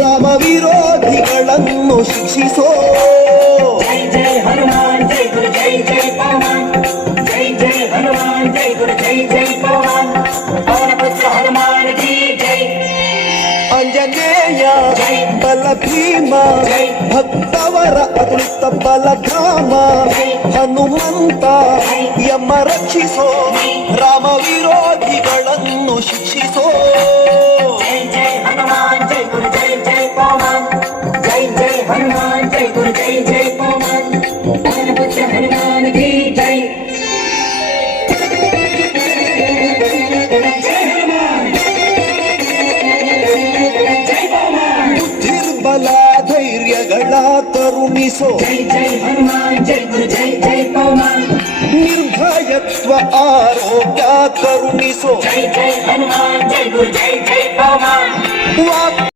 ರಾಮ ವಿರೋಧಿಗಳನ್ನು ಶಿಕ್ಷಿಸೋ. ಜೈ ಜೈ ಹನುಮಾನ್ ಜೈ ಗುರು ಜೈ ಜೈ ಪವನ್. ಜೈ ಜೈ ಹನುಮಾನ್ ಜೈ ಗುರು ಜೈ ಜೈ ಪವನ್. ಪವನ ಪುತ್ರ ಹನುಮಾನ್ ಕಿ ಜೈ. ಅಂಜನೇಯ ಬಲ ಭೀಮ ಭಕ್ತವರ ಅತುಲಿತ ಬಲಧಾಮ. ಹನುಮಂತ ಯಮ ರಕ್ಷಿಸೋ ರಾಮ ವಿರೋಧಿಗಳನ್ನು ಶಿಕ್ಷಿಸೋ. ಜೈ ಜೈ ಹನುಮಾನ್ ಜೈ ಗುರು ಜೈ ಜೈ ಪವನ್. ಜೈ ಜೈ ಹನುಮಾನ್ ಜೈ ಗುರು ಜೈ ಜೈ ಪವನ್. ಪವನ ಪುತ್ರ ಹನುಮಾನ್ ಕಿ ಜೈ. ಜೈ ಹನುಮಾನ್ ಜೈ ಪವನ್. ಬುದ್ಧಿರ್ಬಲ ಧೈರ್ಯಗಳ ಕರುಣಿಸೋ. ಜೈ ಜೈ ಹನುಮಾನ್ ಜೈ ಗುರು ಜೈ ಜೈ ಪವನ್. ನಿರ್ಭಯತ್ವ ಆರೋಗ್ಯ ಕರುಣಿಸೋ. ಜೈ ಜೈ ಹನುಮಾನ್ ಜೈ ಗುರು ಜೈ ಜೈ ಪವನ್.